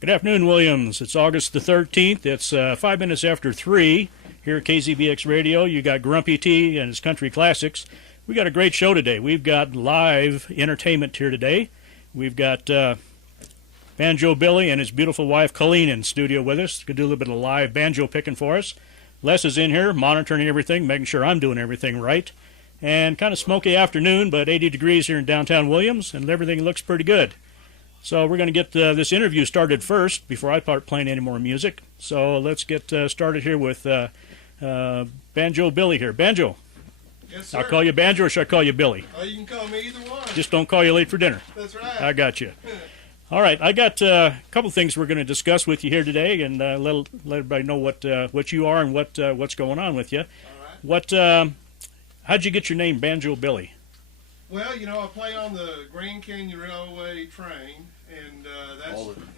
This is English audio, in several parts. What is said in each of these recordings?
Good afternoon, Williams. It's August the 13th. It's 5 minutes after 3 here at KZBX Radio. You got Grumpy T and his country classics. We got a great show today. We've got live entertainment here today. We've got Banjo Billy and his beautiful wife Colleen in studio with us. Could do a little bit of live banjo picking for us. Les is in here monitoring everything, making sure I'm doing everything right. And kind of smoky afternoon, but 80 degrees here in downtown Williams, and everything looks pretty good. So we're going to get this interview started first before I start playing any more music. So let's get started here with Banjo Billy here. Banjo. Yes, sir. I'll call you Banjo or should I call you Billy? Oh, you can call me either one. Just don't call you late for dinner. That's right. I got you. All right, I got a couple things we're going to discuss with you here today, and let everybody know what you are and what's going on with you. All right. How'd you get your name, Banjo Billy? Well, you know, I play on the Grand Canyon Railway train, and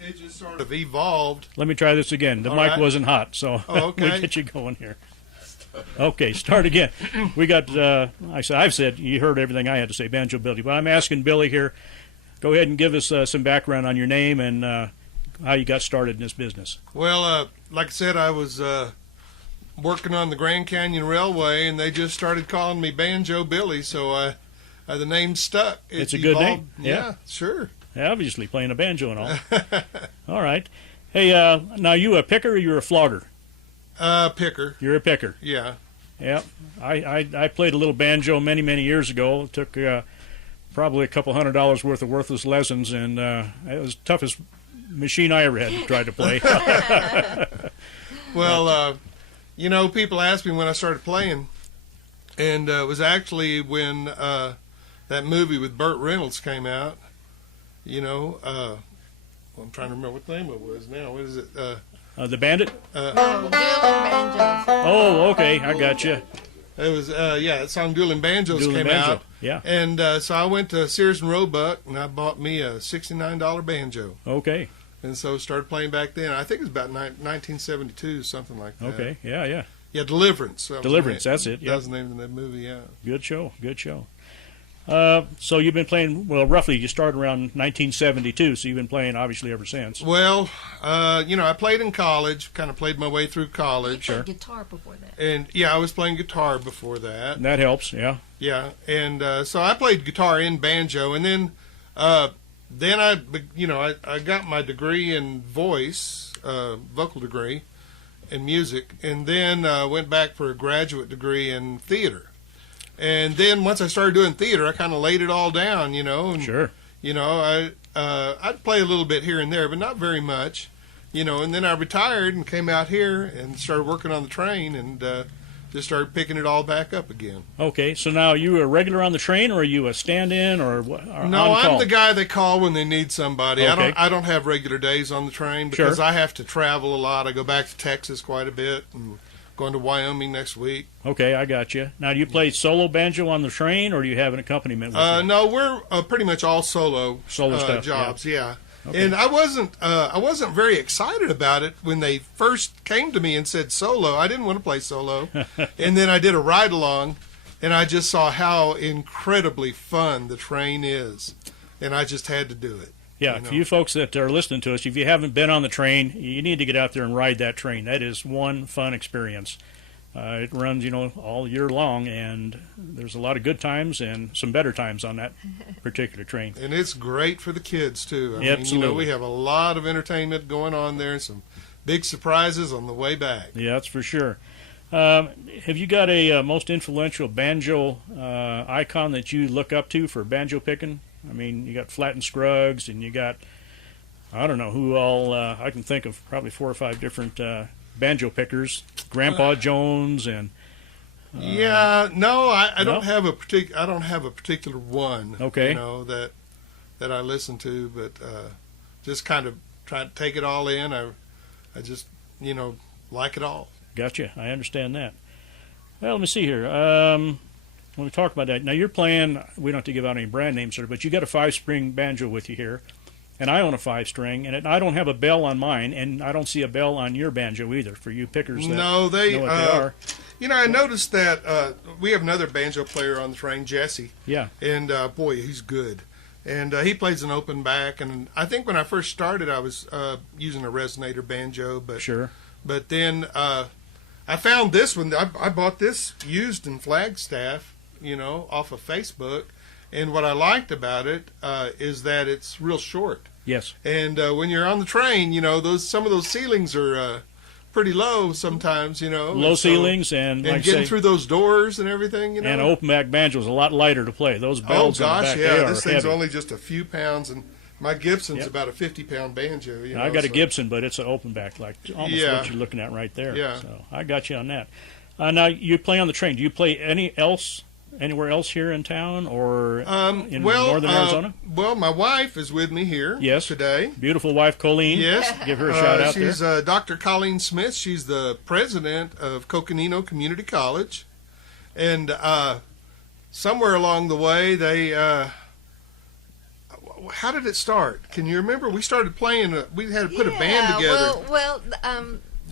it just sort of evolved. Let me try this again. The mic wasn't hot, so okay. we get you going here. Okay, start again. We got. I've said you heard everything I had to say, Banjo Billy, but I'm asking Billy here. Go ahead and give us some background on your name and how you got started in this business. Well, like I said, I was working on the Grand Canyon Railway, and they just started calling me Banjo Billy, so the name stuck. It's a good name. Yeah, sure. Obviously, playing a banjo and all. All right. Hey, now you a picker or you're a flogger? Picker. You're a picker. Yeah. Yeah. I played a little banjo many years ago. It took probably a couple $100 worth of worthless lessons, and it was the toughest machine I ever had to try to play. Well, you know, people asked me when I started playing, and it was actually when that movie with Burt Reynolds came out. You know, well, I'm trying to remember what the name it was now. What is it? The Bandit? Dueling Banjos. Oh, okay. I got you. It was, that song Dueling Banjos came out. Yeah. And so I went to Sears and Roebuck, and I bought me a $69 banjo. Okay. And so started playing back then. I think it was about 1972, something like that. Okay. Yeah. Yeah, Deliverance. Deliverance, that's it. That was the name of that movie, yeah. Good show. So you've been playing, well, roughly you started around 1972, so you've been playing obviously ever since. Well, you know, I played in college, kind of played my way through college. You played guitar before that. And, yeah, I was playing guitar before that. And that helps, yeah. Yeah, and so I played guitar and banjo, and then I got my degree in voice, vocal degree in music, and then went back for a graduate degree in theater. And then once I started doing theater, I kind of laid it all down, you know. And, sure. You know, I'd play a little bit here and there, but not very much, you know. And then I retired and came out here and started working on the train and just started picking it all back up again. Okay, so now you a regular on the train, or are you a stand-in, or what? No, I'm the guy they call when they need somebody. Okay. I don't have regular days on the train because I have to travel a lot. I go back to Texas quite a bit and going to Wyoming next week. Okay, I got you. Now, do you play solo banjo on the train, or do you have an accompaniment with you? No, we're pretty much all solo stuff, jobs. Yeah. Okay. And I wasn't very excited about it when they first came to me and said solo. I didn't want to play solo. And then I did a ride along, and I just saw how incredibly fun the train is, and I just had to do it. Yeah, for you folks that are listening to us, if you haven't been on the train, you need to get out there and ride that train. That is one fun experience. It runs, you know, all year long, and there's a lot of good times and some better times on that particular train. And it's great for the kids, too. I mean, absolutely. You know, we have a lot of entertainment going on there and some big surprises on the way back. Yeah, that's for sure. Have you got a most influential banjo icon that you look up to for banjo picking? I mean, you got Flatt and Scruggs, and you got, I don't know who all, I can think of probably 4 or 5 different banjo pickers. Grandpa Jones and... I don't have a particular one, okay, you know, that I listen to, but just kind of try to take it all in. I just, you know, like it all. Gotcha. I understand that. Well, let me see here. When we talk about that, now you're playing, we don't have to give out any brand names, sir, but you got a 5-string banjo with you here, and I own a 5-string, and I don't have a bell on mine, and I don't see a bell on your banjo either, for you pickers that know what they are. You know, I noticed that we have another banjo player on the train, Jesse. Yeah. And, boy, he's good. And he plays an open back. And I think when I first started, I was using a resonator banjo. But Sure. But then I found this one. I bought this used in Flagstaff, off of Facebook. And what I liked about it is that it's real short. Yes. And when you're on the train, some of those ceilings are pretty low sometimes, Low ceilings and like getting say, through those doors and everything, And an open back banjo is a lot lighter to play. Those Oh bells in the gosh, back, yeah, they are this thing's heavy. only just a few pounds, and my Gibson's Yep. about a 50-pound banjo. I got a so- Gibson, but it's an open back, like almost Yeah. what you're looking at right there. Yeah. So I got you on that. Now you play on the train. Do you play anywhere else here in town or in northern Arizona? Well, my wife is with me here Yes. today. Beautiful wife, Colleen. Yes. Give her a shout out She's there. Dr. Colleen Smith. She's the president of Coconino Community College. And somewhere along the way, they... how did it start? Can you remember? We started playing... we had to put a band together.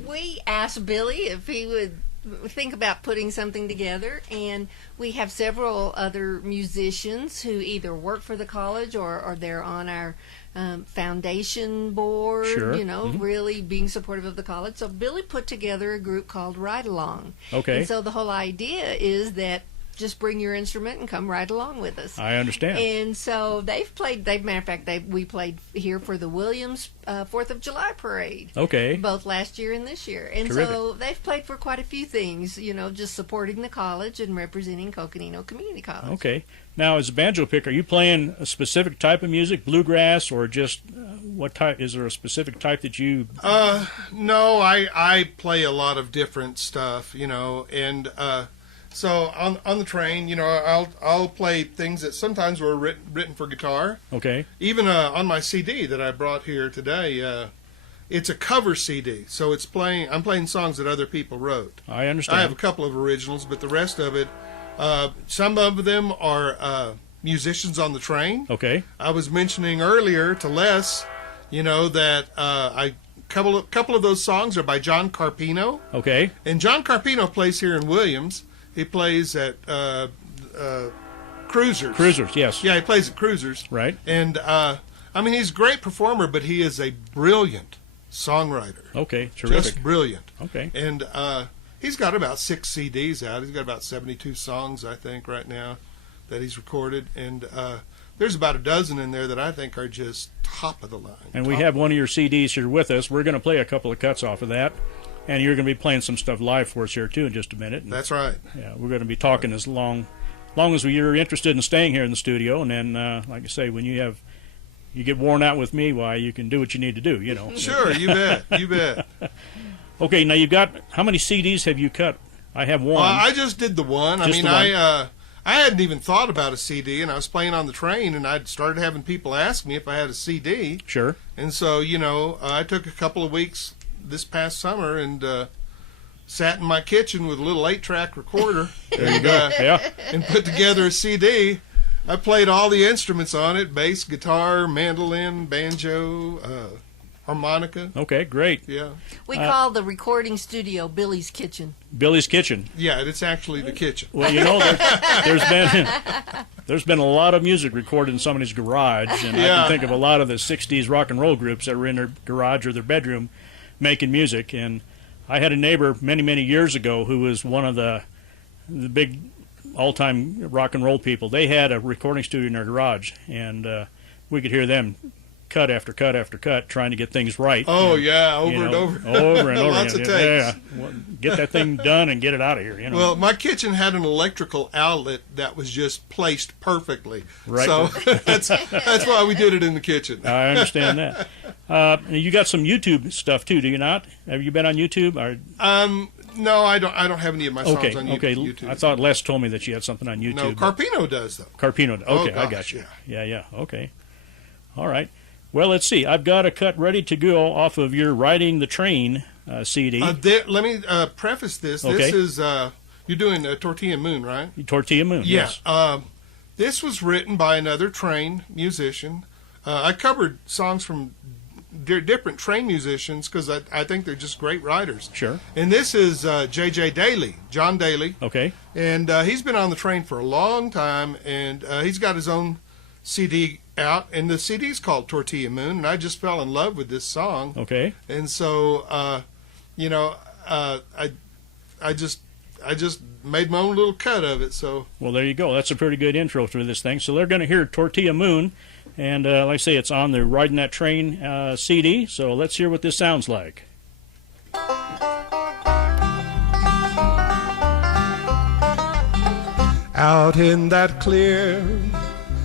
We asked Billy if he would think about putting something together, and we have several other musicians who either work for the college or they're on our foundation board, Sure. really being supportive of the college. So Billy put together a group called Ride Along. Okay. And so the whole idea is that just bring your instrument and come ride along with us. I understand. And so they've played. Matter of fact, we played here for the Williams 4th of July parade. Okay. Both last year and this year. And Terrific. so they've played for quite a few things, just supporting the college and representing Coconino Community College. Okay. Now, as a banjo picker, are you playing a specific type of music, bluegrass, or just what type? Is there a specific type that you? No, I play a lot of different stuff, and so on the train, I'll play things that sometimes were written for guitar. Okay. Even on my CD that I brought here today, it's a cover CD, so I'm playing songs that other people wrote. I understand. I have a couple of originals, but the rest of it, some of them are musicians on the train. Okay. I was mentioning earlier to Les, that couple of those songs are by John Carpino. Okay. And John Carpino plays here in Williams. He plays at Cruisers. Cruisers, yes. Yeah, he plays at Cruisers. Right. And, he's a great performer, but he is a brilliant songwriter. Okay. Terrific. Just brilliant. Okay. And he's got about 6 CDs out. He's got about 72 songs, I think, right now that he's recorded. And there's about a dozen in there that I think are just top of the line. And we have one of your CDs here with us. We're going to play a couple of cuts off of that. And you're going to be playing some stuff live for us here, too, in just a minute. And, That's right. yeah, we're going to be talking as long as you're interested in staying here in the studio. And then, like I say, when you get worn out with me, why, you can do what you need to do, Sure, you bet. You bet. Okay, now you've got, how many CDs have you cut? I have one. I just did the one. Just the one. I hadn't even thought about a CD, and I was playing on the train, and I started having people ask me if I had a CD. Sure. And so, I took a couple of weeks this past summer and sat in my kitchen with a little 8-track recorder. There you go. Yeah. And put together a CD. I played all the instruments on it: bass, guitar, mandolin, banjo, harmonica. Okay, great. Yeah. We call the recording studio Billy's Kitchen. Billy's Kitchen. Yeah, it's actually the kitchen. Well, there's been a lot of music recorded in somebody's garage, and I Yeah. can think of a lot of the 60s rock and roll groups that were in their garage or their bedroom making music. And I had a neighbor many, many years ago who was one of the big all-time rock and roll people. They had a recording studio in their garage, and we could hear them cut after cut after cut trying to get things right. Oh, yeah, over and over and over Lots again. of takes. Yeah. Well, get that thing done and get it out of here. Well, my kitchen had an electrical outlet that was just placed perfectly. Right. So that's why we did it in the kitchen. I understand that. You got some YouTube stuff too, do you not? Have you been on YouTube? Or... No, I don't have any of my songs on YouTube. I thought Les told me that you had something on YouTube. No, Carpino does, though. Carpino. Okay, Oh, I gosh, got you. yeah. Yeah. Okay. All right. Well, let's see. I've got a cut ready to go off of your Riding the Train CD. Let me preface this. Okay. This is you're doing Tortilla Moon, right? Tortilla Moon. Yeah. Yes. This was written by another trained musician. I covered songs from different trained musicians because I think they're just great writers. Sure. And this is J.J. Daly, John Daly. Okay. And he's been on the train for a long time, and he's got his own CD out, and the CD's called Tortilla Moon, and I just fell in love with this song. Okay. And so, you know, I just made my own little cut of it. So. Well, there you go. That's a pretty good intro to this thing. So they're going to hear Tortilla Moon, and like I say, it's on the Riding That Train CD. So let's hear what this sounds like. Out in that clear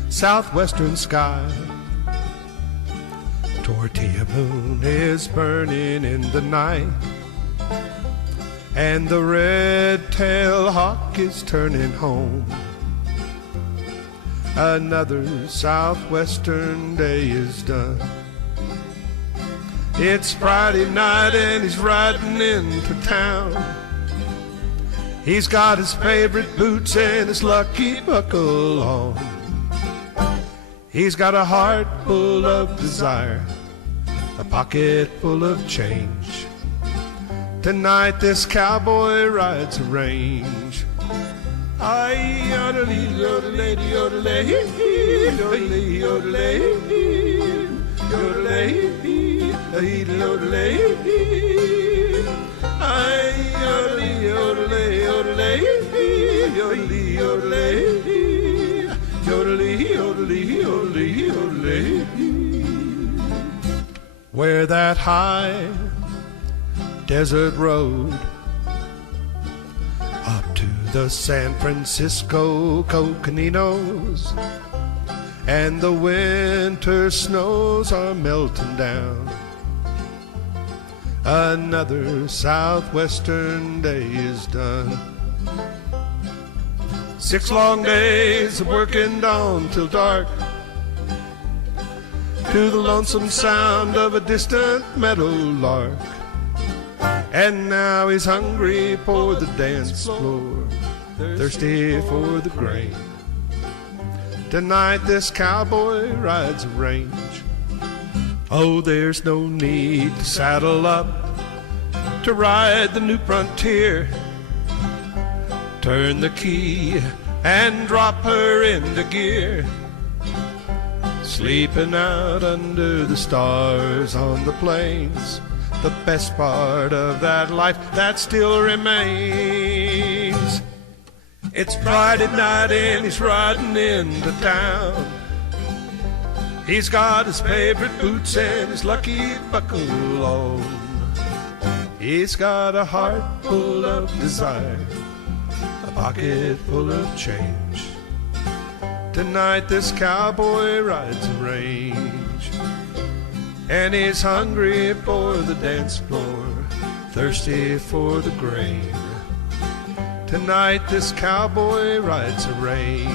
southwestern sky, Tortilla Moon is burning in the night, and the red-tailed hawk is turning home. Another southwestern day is done. It's Friday night and he's riding into town. He's got his favorite boots and his lucky buckle on. He's got a heart full of desire, a pocket full of change. Tonight this cowboy rides a range. Ay, yodelee, yodelee, yodelee, yodelee, yodelee, yodelee, yodelee. Ay, yodelee, yodelee, yodelee, yodelee, yodelee, yodelee, yodelee, yodelee, yodelee. Where that high desert road up to the San Francisco Cocaninos, and the winter snows are melting down. Another southwestern day is done. 6 long days of working dawn till dark, to the lonesome sound of a distant meadow lark. And now he's hungry for the dance floor, thirsty for the grain. Tonight this cowboy rides a range. Oh, there's no need to saddle up to ride the new frontier. Turn the key and drop her into gear. Sleeping out under the stars on the plains, the best part of that life that still remains. It's Friday night and he's riding into town. He's got his favorite boots and his lucky buckle on. He's got a heart full of desire, a pocket full of change. Tonight this cowboy rides a range, and he's hungry for the dance floor, thirsty for the grain. Tonight this cowboy rides a range.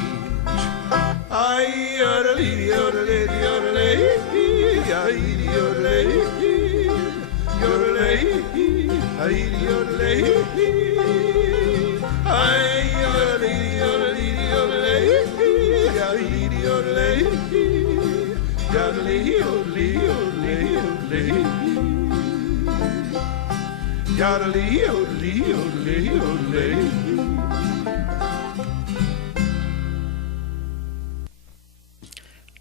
Ay, yodelee, yodelee, yodelee, ay, yodelee, yodelee, ay, yodelee, ay, yodelee, yodelee, yodelee, ay, yodelee, yodelee, yodelee, yodelee, yodelee, yodelee, yodelee, yodelee.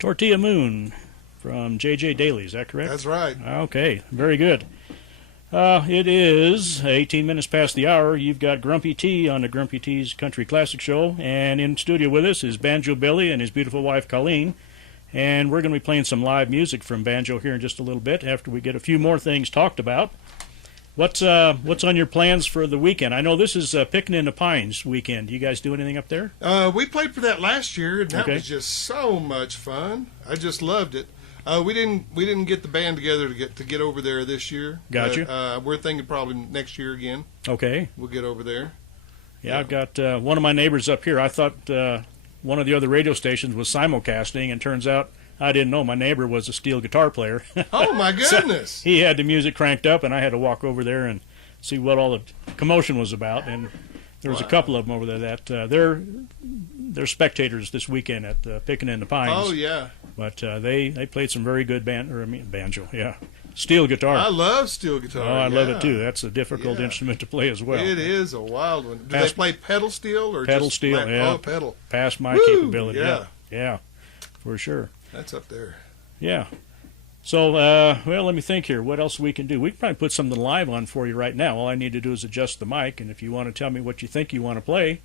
Tortilla Moon from J.J. Daly, is that correct? That's right. Okay, very good. It is 18 minutes past the hour. You've got Grumpy T on the Grumpy T's Country Classic Show, and in studio with us is Banjo Billy and his beautiful wife Colleen, and we're going to be playing some live music from Banjo here in just a little bit after we get a few more things talked about. What's on your plans for the weekend? I know this is Picking in the Pines weekend. You guys do anything up there? We played for that last year, and that Okay. was just so much fun. I just loved it. We didn't get the band together to get over there this year. Gotcha. But, we're thinking probably next year again. Okay. We'll get over there. Yeah, I've got one of my neighbors up here. I thought one of the other radio stations was simulcasting, and turns out I didn't know my neighbor was a steel guitar player. Oh my goodness! He had the music cranked up, and I had to walk over there and see what all the commotion was about. And there was a couple of them over there that they're spectators this weekend at Picking in the Pines. Oh yeah. But they played some very good banjo. Yeah, steel guitar. I love steel guitar. Oh, I love yeah. it too. That's a difficult Yeah. instrument to play as well. It is a wild one. Do Pass- they play pedal steel or Pedal just steel, yeah. Oh, pedal. Past my Woo! capability. Yeah. Yeah. for sure. That's up there. Yeah. So, well, let me think here. What else we can do? We can probably put something live on for you right now. All I need to do is adjust the mic, and if you want to tell me what you think you want to play.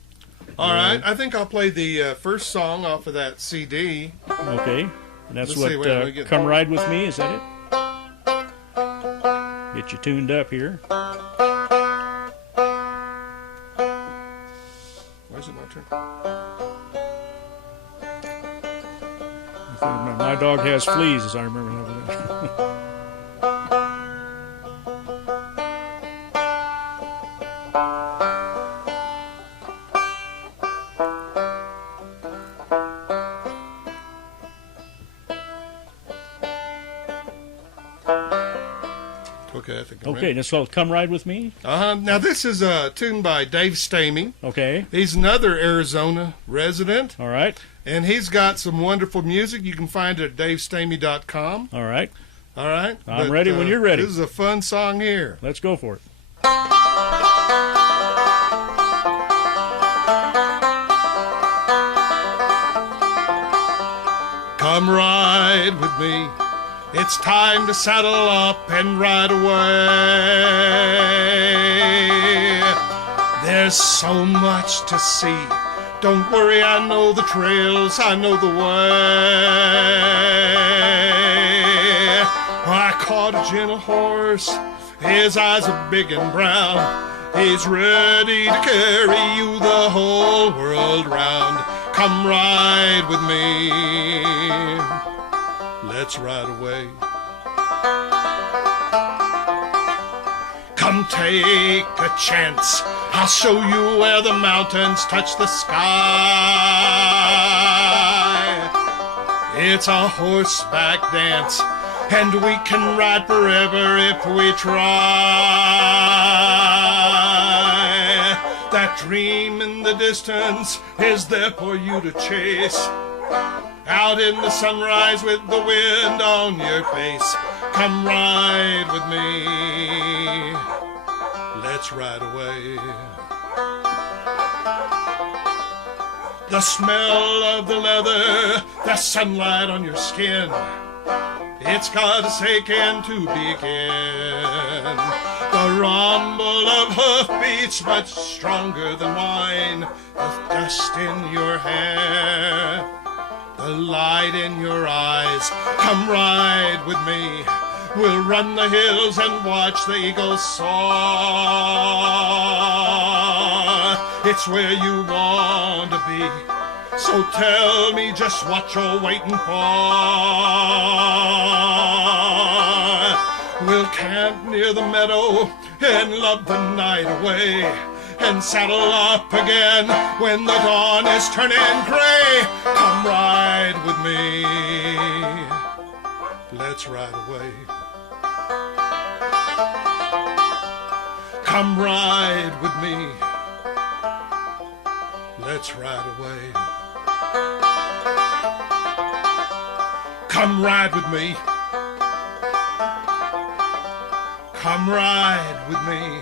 All right. I think I'll play the first song off of that CD. Okay. And that's Let's see, what, wait, we get- Come Ride With Me, is that it? Get you tuned up here. Where's it my turn? My dog has fleas, as I remember over there. Okay, I think I'm Okay, ready. that's called Come Ride With Me. Now, this is a tune by Dave Stamey. Okay, He's another Arizona resident, all right, and he's got some wonderful music. You can find it at davestamey.com. all right. All right? I'm ready when you're ready. This is a fun song here. Let's go for it. Come ride with me. It's time to saddle up and ride away. There's so much to see. Don't worry, I know the trails, I know the way. I caught a gentle horse, his eyes are big and brown. He's ready to carry you the whole world round. Come ride with me. Let's ride away. Come take a chance. I'll show you where the mountains touch the sky. It's a horseback dance, and we can ride forever if we try. That dream in the distance is there for you to chase. Out in the sunrise with the wind on your face. Come ride with me. Let's ride away. The smell of the leather, the sunlight on your skin, it's got a second to begin. The rumble of hoofbeats much stronger than wine. The dust in your hair, the light in your eyes. Come ride with me. We'll run the hills and watch the eagles soar. It's where you want to be. So tell me just what you're waiting for. We'll camp near the meadow and love the night away, and saddle up again when the dawn is turning gray. Come ride with me. Let's ride away. Come ride with me. Let's ride away. Come ride with me. Come ride with me.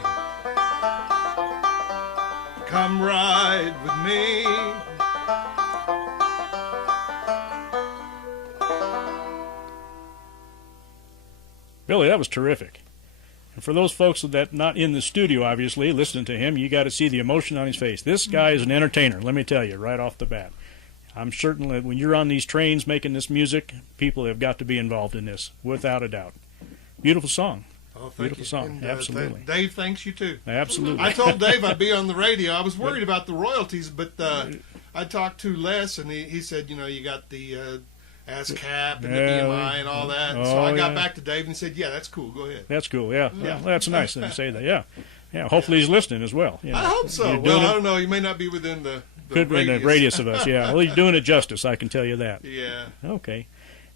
Come ride with me. Billy, that was terrific. And for those folks that not in the studio, obviously, listening to him, you got to see the emotion on his face. This guy is an entertainer, let me tell you, right off the bat. I'm certain that when you're on these trains making this music, people have got to be involved in this, without a doubt. Beautiful song. Oh, thank Beautiful you. song, And, absolutely. Dave thanks you too. Absolutely. I told Dave I'd be on the radio. I was worried about the royalties, but I talked to Les, and he said, you got the ASCAP and the BMI and all that. So I got back to Dave and he said, yeah, that's cool. Go ahead. That's cool, yeah. Well, that's nice of him to say that, yeah. Yeah, hopefully he's listening as well. I hope so. You're Well, doing I don't know. You may not be within the could be in the radius of us, yeah. Well, you're doing it justice, I can tell you that. Yeah. Okay.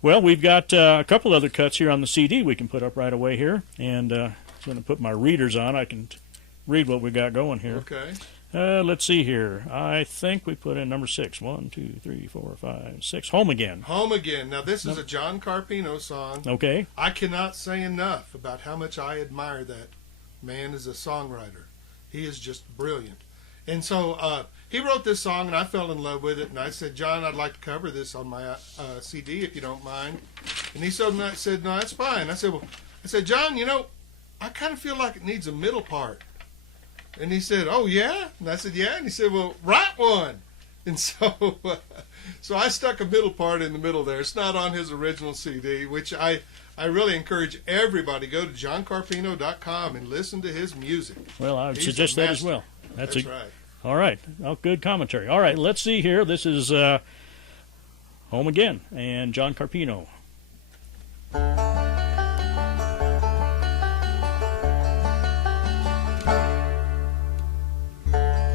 Well, we've got a couple other cuts here on the CD we can put up right away here. And I'm going to put my readers on. I can read what we got going here. Okay. Let's see here. I think we put in number 6. 1, 2, 3, 4, 5, 6. Home Again. Home Again. Now, this is a John Carpino song. Okay. I cannot say enough about how much I admire that man as a songwriter. He is just brilliant. And so he wrote this song, and I fell in love with it. And I said, John, I'd like to cover this on my CD if you don't mind. And he said, no, that's fine. I said, John, I kind of feel like it needs a middle part. And he said, oh, yeah? And I said, yeah. And he said, well, write one. And so so I stuck a middle part in the middle there. It's not on his original CD, which I really encourage everybody. Go to johncarpino.com and listen to his music. Well, I would He's suggest a that as master. well. That's right. All right. Oh, good commentary. All right, let's see here. This is Home Again and John Carpino.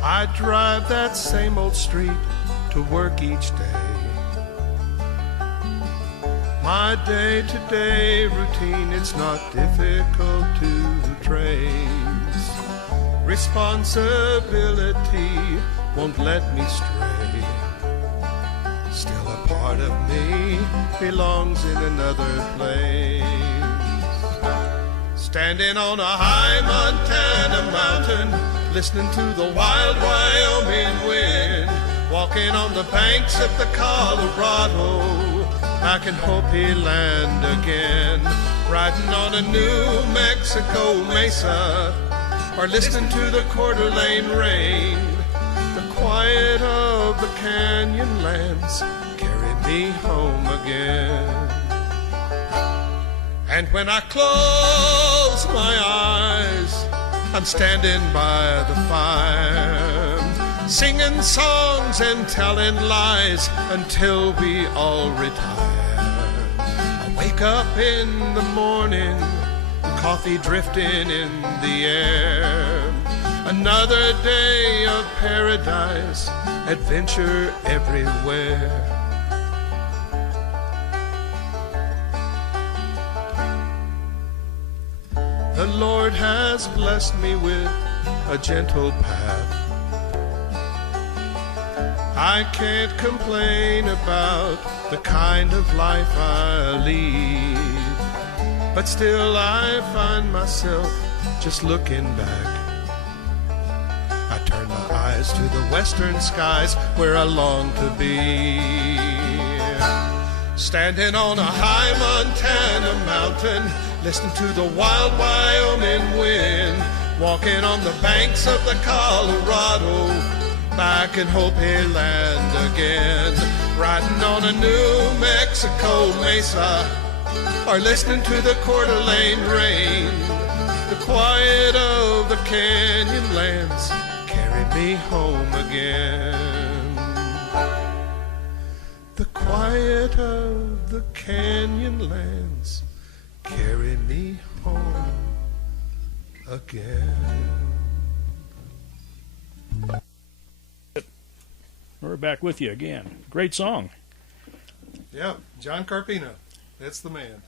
I drive that same old street to work each day. My day-to-day routine, it's not difficult to trace. Responsibility won't let me stray. Still a part of me belongs in another place. Standing on a high Montana mountain, listening to the wild Wyoming wind, walking on the banks of the Colorado, back in Hopi land again, riding on a New Mexico mesa, or listening to the Coeur d'Alene rain. The quiet of the canyon lands carry me home again. And when I close my eyes, I'm standing by the fire, singing songs and telling lies until we all retire. I wake up in the morning, coffee drifting in the air. Another day of paradise, adventure everywhere. The Lord has blessed me with a gentle path. I can't complain about the kind of life I lead, but still I find myself just looking back. I turn my eyes to the western skies where I long to be. Standing on a high Montana mountain, listening to the wild Wyoming wind, walking on the banks of the Colorado, back in Hopi land again, riding on a New Mexico mesa, or listening to the Coeur d'Alene rain. The quiet of the canyon lands carry me home again. The quiet of the canyon lands carry me home again. We're back with you again. Great song. Yeah, John Carpino. That's the man.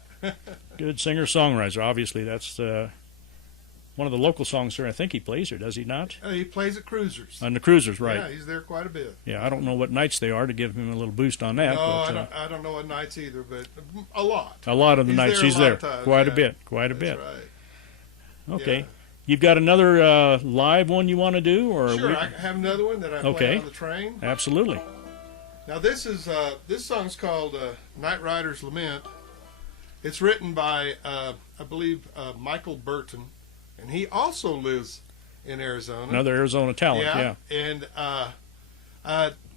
Good singer-songwriter. Obviously, that's one of the local songs here. I think he plays here, does he not? He plays at Cruisers. On the Cruisers, right. Yeah, he's there quite a bit. Yeah, I don't know what nights they are to give him a little boost on that. No, but, I don't know what nights either, but a lot. a lot of the nights he's there. Times, Quite yeah. a bit. Quite a That's bit. right. Okay. Yeah. You've got another live one you want to do? Or Sure, I have another one that I play on the train. Absolutely. Now this song's called Night Rider's Lament. It's written by, I believe, Michael Burton, and he also lives in Arizona. Another Arizona talent, yeah. And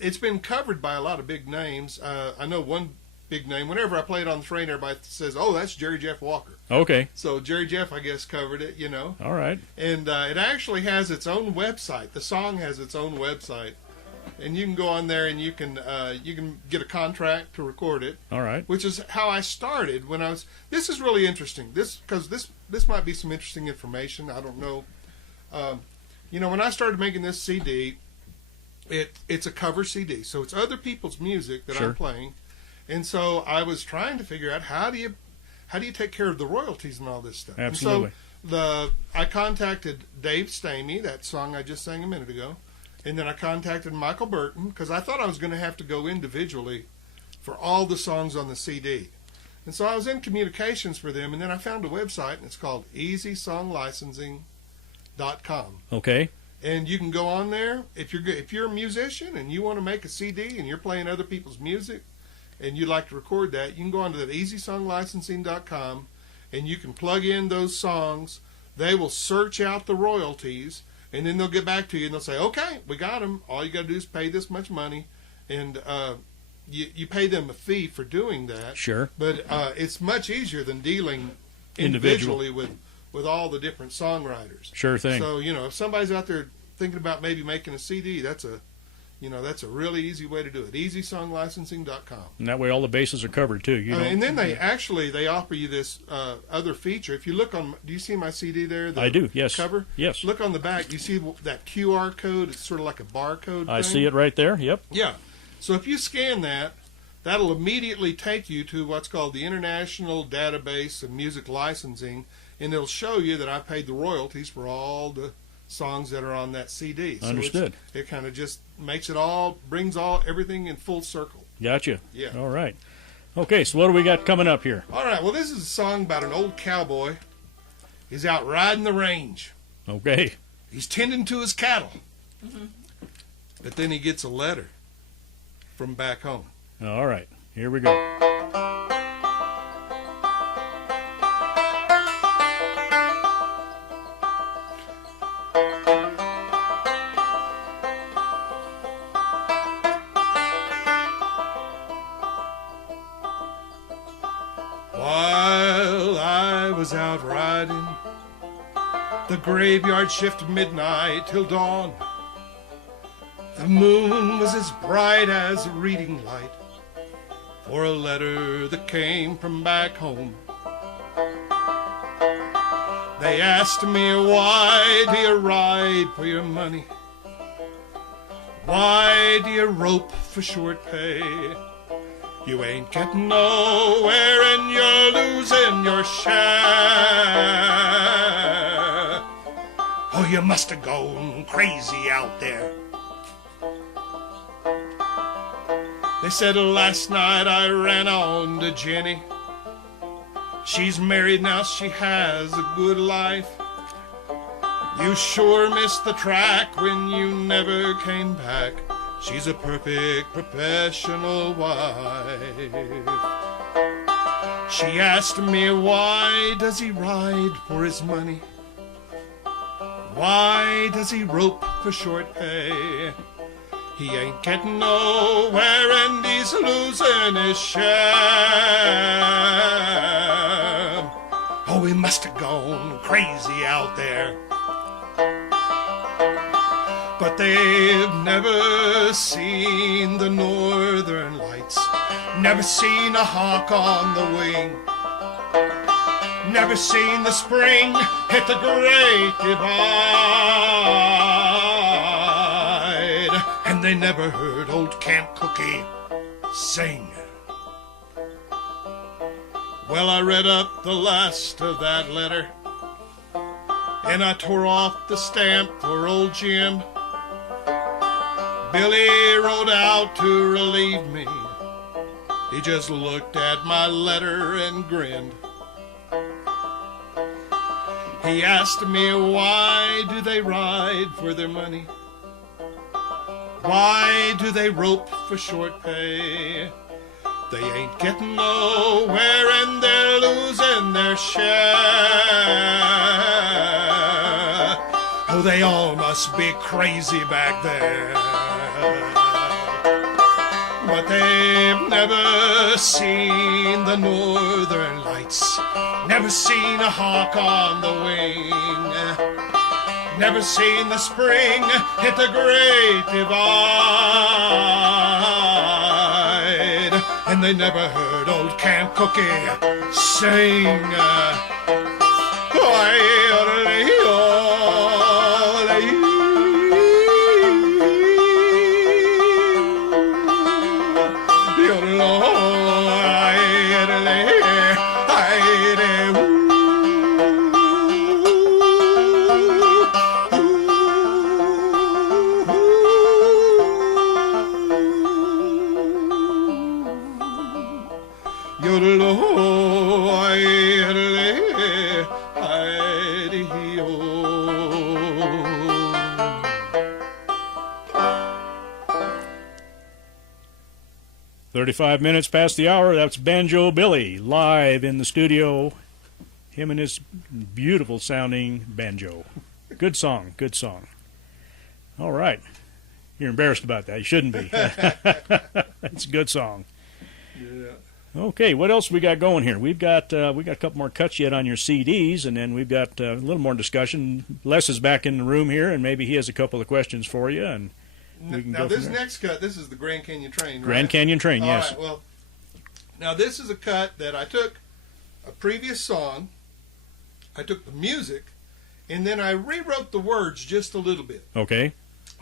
it's been covered by a lot of big names. I know one big name. Whenever I play it on the train, everybody says, oh, that's Jerry Jeff Walker. Okay. So Jerry Jeff, I guess, covered it, All right. And it actually has its own website. The song has its own website. And you can go on there and you can get a contract to record it. All right. Which is how I started when I was. This is really interesting. This might be some interesting information. I don't know. When I started making this CD, it's a cover CD, so it's other people's music that I'm playing, and so I was trying to figure out how do you take care of the royalties and all this stuff. Absolutely. And so I contacted Dave Stamey, that song I just sang a minute ago. And then I contacted Michael Burton because I thought I was going to have to go individually for all the songs on the CD. And so I was in communications for them, and then I found a website, and it's called easysonglicensing.com. Okay. And you can go on there if you're a musician and you want to make a CD and you're playing other people's music and you'd like to record that, you can go onto that easysonglicensing.com and you can plug in those songs. They will search out the royalties and then they'll get back to you and they'll say, okay, we got them. All you got to do is pay this much money, and you pay them a fee for doing that. Sure. But it's much easier than dealing individually with all the different songwriters. Sure thing. So, if somebody's out there thinking about maybe making a CD, that's a really easy way to do it. easysonglicensing.com. And that way all the bases are covered too. And then they offer you this other feature. If you look on, do you see my CD there? I do, yes. Cover? Yes. Look on the back. You see that QR code? It's sort of like a barcode I thing. see it right there. Yep. Yeah. So if you scan that, that'll immediately take you to what's called the International Database of Music Licensing, and it'll show you that I paid the royalties for all the songs that are on that CD. So Understood. It kind of just brings everything in full circle. Gotcha. Yeah. All right. Okay, so what do we got coming up here? All right. Well, this is a song about an old cowboy. He's out riding the range. Okay. He's tending to his cattle. But then he gets a letter from back home. All right. Here we go. While I was out riding the graveyard shift midnight till dawn, the moon was as bright as a reading light for a letter that came from back home. They asked me, why do you ride for your money? Why do you rope for short pay? You ain't getting nowhere and you're losing your share. Oh, you must have gone crazy out there. They said last night I ran on to Jenny. She's married now, she has a good life. You sure missed the track when you never came back. She's a perfect professional wife. She asked me, why does he ride for his money? Why does he rope for short pay? He ain't getting nowhere and he's losing his share. Oh, he must have gone crazy out there. But they've never seen the northern lights, never seen a hawk on the wing, never seen the spring hit the great divide, and they never heard old Camp Cookie sing. Well, I read up the last of that letter, and I tore off the stamp for old Jim. Billy rode out to relieve me. He just looked at my letter and grinned. He asked me, why do they ride for their money? Why do they rope for short pay? They ain't getting nowhere and they're losing their share. Oh, they all must be crazy back there. But they've never seen the northern lights, never seen a hawk on the wing, never seen the spring hit the great divide, and they never heard old Camp Cookie sing. 35 minutes past the hour. That's Banjo Billy live in the studio. Him and his beautiful sounding banjo. Good song, good song. All right. You're embarrassed about that. You shouldn't be. It's a good song. Yeah. Okay, what else we got going here? We've got a couple more cuts yet on your CDs, and then we've got a little more discussion. Les is back in the room here, and maybe he has a couple of questions for you, and we can Now go this from there. next cut, this is the Grand Canyon Train, right? Grand Canyon Train, All yes. right, well, now this is a cut that I took a previous song, I took the music, and then I rewrote the words just a little bit. Okay.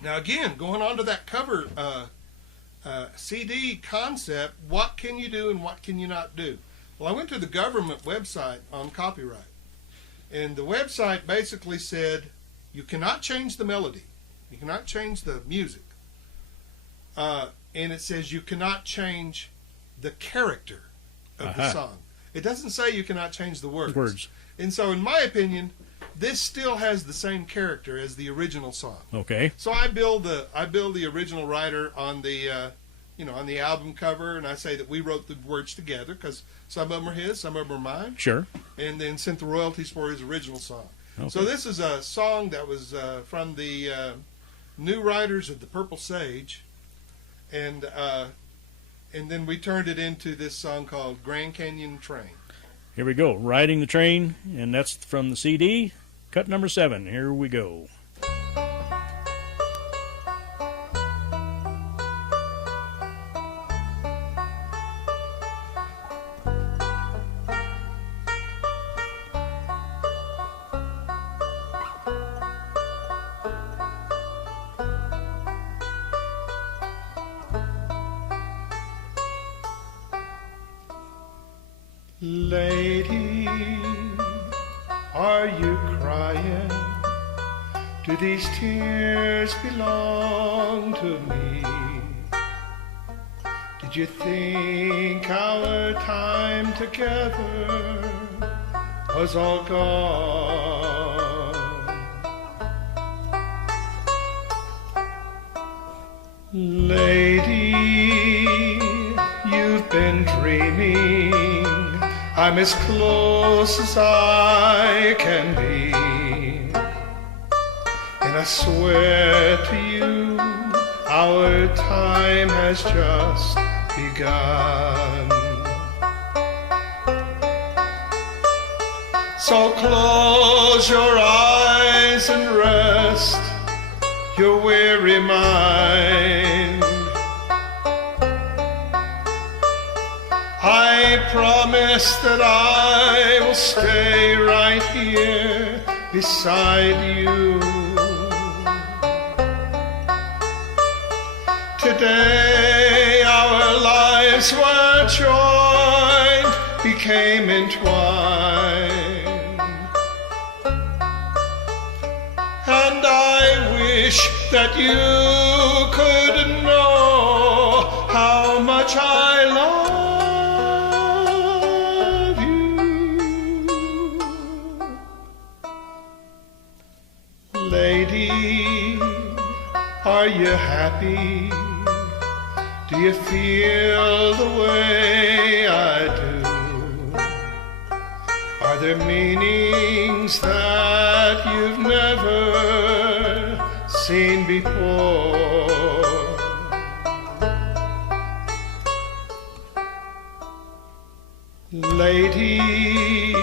Now again, going on to that cover CD concept, what can you do and what can you not do? Well, I went to the government website on copyright, and the website basically said you cannot change the melody, you cannot change the music, and it says you cannot change the character of the song. It doesn't say you cannot change the words. And so, in my opinion, this still has the same character as the original song. Okay. So I build the original writer on the on the album cover, and I say that we wrote the words together because some of them are his, some of them are mine. Sure. And then sent the royalties for his original song. Okay. So this is a song that was from the new writers of the Purple Sage, and then we turned it into this song called Grand Canyon Train. Here we go. Riding the Train, and that's from the CD. Cut number 7. Here we go. Lady, are you crying? Do these tears belong to me? Did you think our time together was all gone? Lady, you've been dreaming. I'm as close as I can be, and I swear to you, our time has just begun. So close your eyes and rest your weary mind. I promise that I will stay right here beside you. Today our lives were joined, became entwined, and I wish that you could know how much I love. Lady, are you happy? Do you feel the way I do? Are there meanings that you've never seen before? Lady,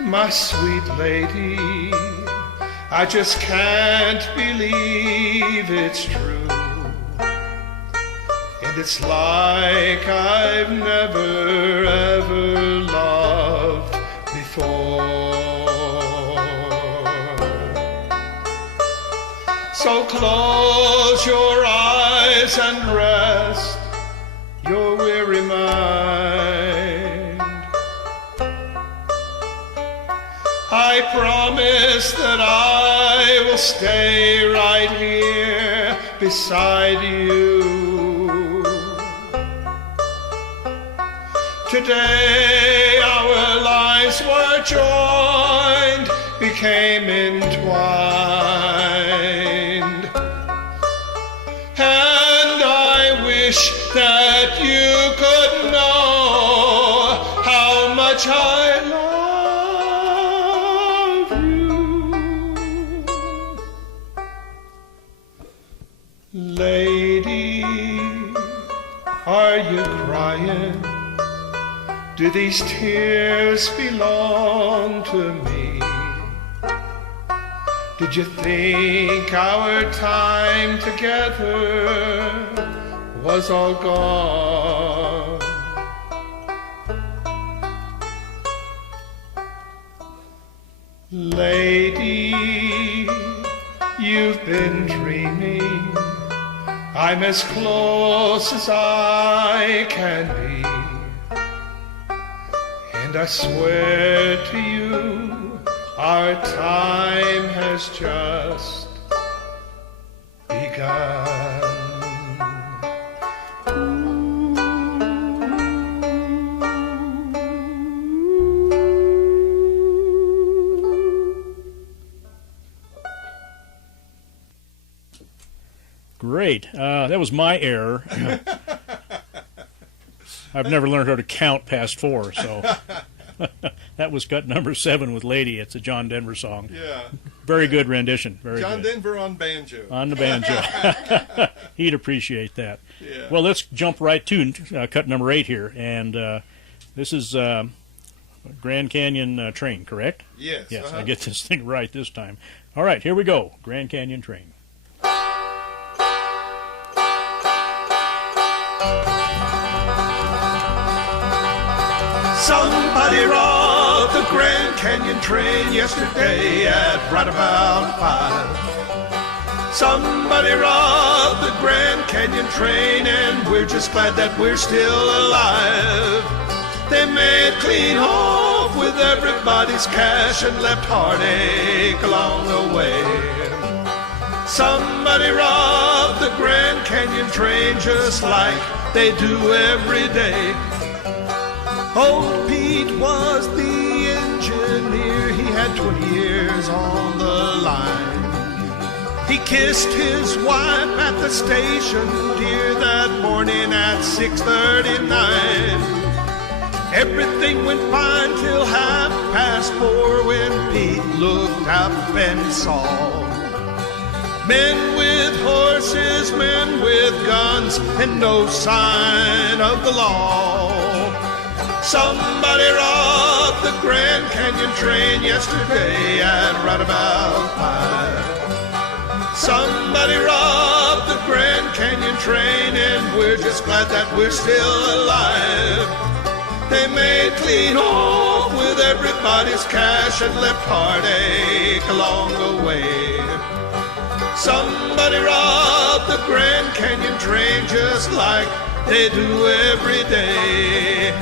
my sweet lady, I just can't believe it's true. And it's like I've never ever loved before. So close your eyes and rest your weary mind. I promise that I will stay right here beside you. Today our lives were joined, became entwined, and I wish that you much I love you. Lady, are you crying? Do these tears belong to me? Did you think our time together was all gone? Lady, you've been dreaming. I'm as close as I can be. And I swear to you, our time has just begun. Great. That was my error. I've never learned how to count past 4, so that was cut number 7 with Lady. It's a John Denver song. Yeah. Very good rendition. Very John good. Denver on banjo. On the banjo. He'd appreciate that. Yeah. Well, let's jump right to cut number 8 here. And this is Grand Canyon Train, correct? Yes. Yes, I get this thing right this time. All right, here we go. Grand Canyon Train. Somebody robbed the Grand Canyon train yesterday at right about 5. Somebody robbed the Grand Canyon train, and we're just glad that we're still alive. They made clean off with everybody's cash and left heartache along the way. Somebody robbed the Grand Canyon train just like they do every day. Old Pete was the engineer, he had 20 years on the line. He kissed his wife at the station, dear, that morning at 6:39. Everything went fine till 4:30 when Pete looked up and saw men with horses, men with guns, and no sign of the law. Somebody robbed the Grand Canyon train yesterday at right about 5. Somebody robbed the Grand Canyon train, and we're just glad that we're still alive. They made clean off with everybody's cash and left heartache along the way. Somebody robbed the Grand Canyon train just like they do every day.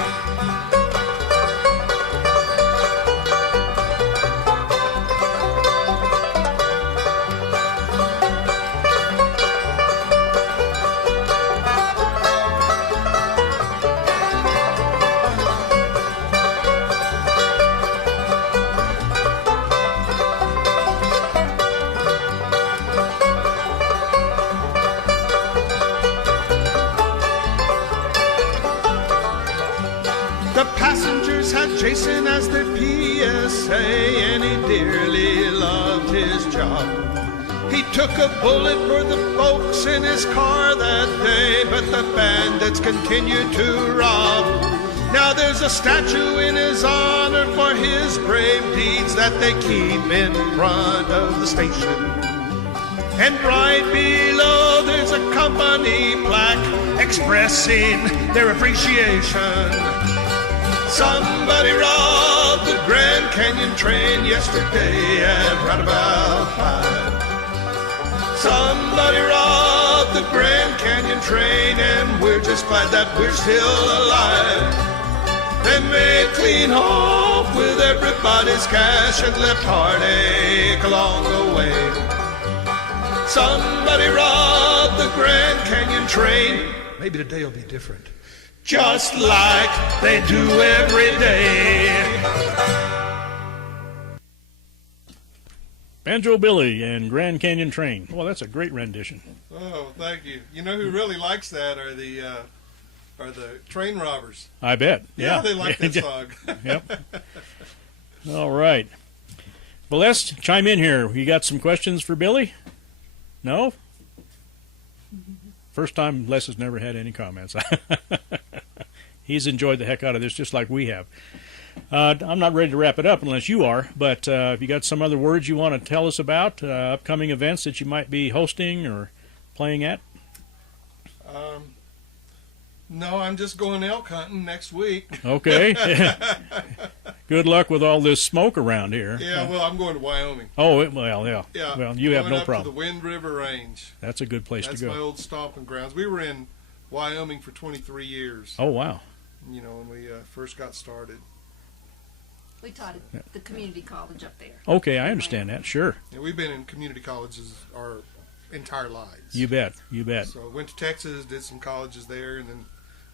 Jason as their PSA, and he dearly loved his job. He took a bullet for the folks in his car that day, but the bandits continued to rob. Now there's a statue in his honor for his brave deeds that they keep in front of the station. And right below there's a company plaque expressing their appreciation. Somebody robbed the Grand Canyon train yesterday at right about 5. Somebody robbed the Grand Canyon train, and we're just glad that we're still alive. They made clean off with everybody's cash and left heartache along the way. Somebody robbed the Grand Canyon train. Maybe today will be different. Just like they do every day. Banjo Billy and Grand Canyon Train. Well, that's a great rendition. Oh, thank you. You know who really likes that are the are the Train Robbers. I bet. Yeah, Yeah. they like that song. Yep. All right. Well, Les, chime in here. You got some questions for Billy? No? First time Les has never had any comments. He's enjoyed the heck out of this just like we have. I'm not ready to wrap it up unless you are, but if you got some other words you want to tell us about, upcoming events that you might be hosting or playing at? No, I'm just going elk hunting next week. Okay. Good luck with all this smoke around here. Yeah, well, I'm going to Wyoming. Oh, well, yeah. Yeah. Well, you have going no up problem. to the Wind River Range. That's a good place That's to go. my old stomping grounds. We were in Wyoming for 23 years. Oh, wow. You know, when we first got started. We taught at the community college up there. Okay, I understand that. Sure. Yeah, we've been in community colleges our entire lives. You bet. You bet. So went to Texas, did some colleges there, and then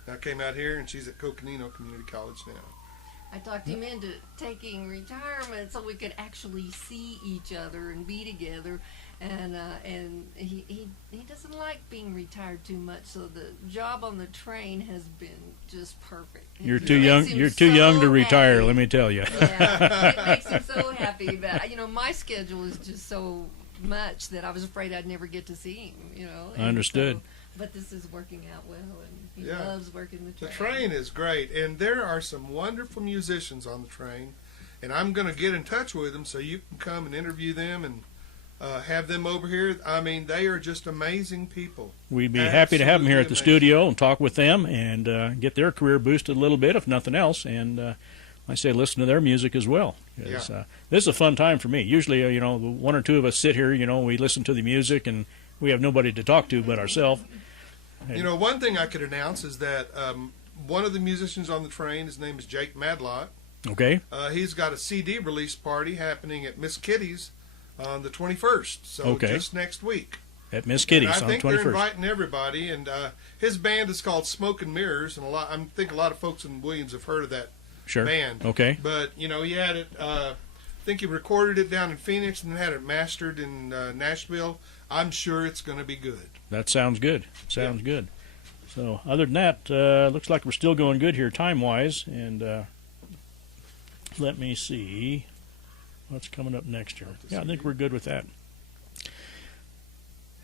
I came out here, and she's at Coconino Community College now. I talked him into taking retirement so we could actually see each other and be together. And he doesn't like being retired too much, so the job on the train has been just perfect. You're It too young. makes him You're too young to so retire. happy. Let me tell you. Yeah, it makes him so happy. But my schedule is just so much that I was afraid I'd never get to see him. And Understood. but this is working out well, and he Yeah. loves working the The train. train is great, and there are some wonderful musicians on the train, and I'm going to get in touch with them so you can come and interview them and have them over here. I mean, they are just amazing people. We'd be happy to have them here at the Absolutely studio and talk with them and get their career boosted a little bit, if nothing else. And I say listen to their music as well. 'Cause, this is a fun time for me. Usually, one or two of us sit here, we listen to the music, and we have nobody to talk to but ourselves. You know, one thing I could announce is that one of the musicians on the train, his name is Jake Madlock. Okay. He's got a CD release party happening at Miss Kitty's on the 21st, so Okay. just next week. At Miss And Kitty's I on the think they're 21st. inviting everybody, and his band is called Smoke and Mirrors, and I think a lot of folks in Williams have heard of that Sure. band. Okay. But he had it. I think he recorded it down in Phoenix and had it mastered in Nashville. I'm sure it's going to be good. That sounds good. Sounds good. So other than that, looks like we're still going good here time-wise. And let me see what's coming up next year. Yeah, I think we're good with that.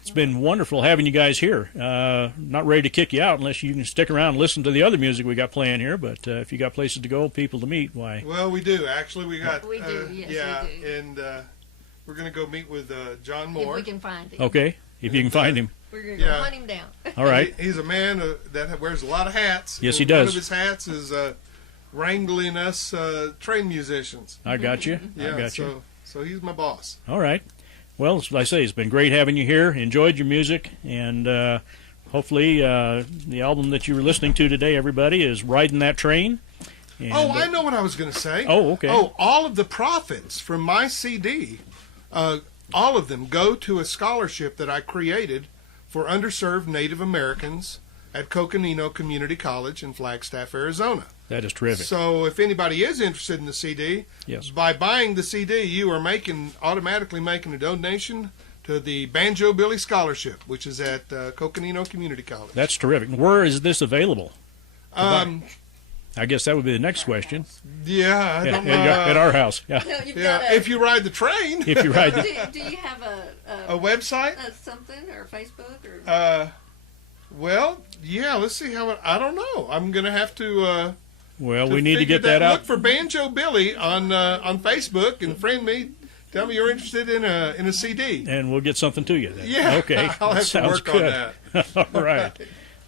It's been wonderful having you guys here. Not ready to kick you out unless you can stick around and listen to the other music we got playing here. But if you got places to go, people to meet, why? Well, we do actually. We got. We do, yes, yeah, we do. and we're going to go meet with John If Moore. we can find him. Okay, if you can find him. We're going to Yeah. go hunt him down. All right. He's a man that wears a lot of hats. Yes, he and One does. of his hats is wrangling us train musicians. I got you. Yeah, I got you. So he's my boss. All right. Well, as I say, it's been great having you here. Enjoyed your music, and hopefully the album that you were listening to today, everybody, is Riding That Train. And, I know what I was going to say. Oh, okay. Oh, all of the profits from my CD, all of them go to a scholarship that I created for underserved Native Americans at Coconino Community College in Flagstaff, Arizona. That is terrific. So if anybody is interested in the CD, Yes. by buying the CD, you are automatically making a donation to the Banjo Billy Scholarship, which is at Coconino Community College. That's terrific. Where is this available? Um, I guess that would be the next question. yeah, I don't know. At our house. Yeah. No, you've Yeah, got if you ride the train. If you ride. do you have A website? something or Facebook or? Well, yeah. Let's see how. I don't know. I'm gonna have to. Well, we need to figure get that out. Look for Banjo Billy on Facebook and friend me. Tell me you're interested in a CD. And we'll get something to you then. Yeah. Okay. I'll have to Sounds work on good. that. All right.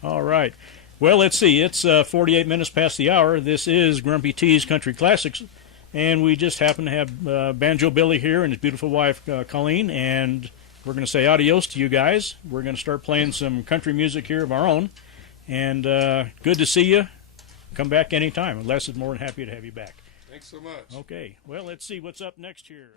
All right. Well, let's see. It's 48 minutes past the hour. This is Grumpy T's Country Classics, and we just happen to have Banjo Billy here and his beautiful wife, Colleen, and we're going to say adios to you guys. We're going to start playing some country music here of our own, and good to see you. Come back anytime. Les is more than happy to have you back. Thanks so much. Okay. Well, let's see what's up next here.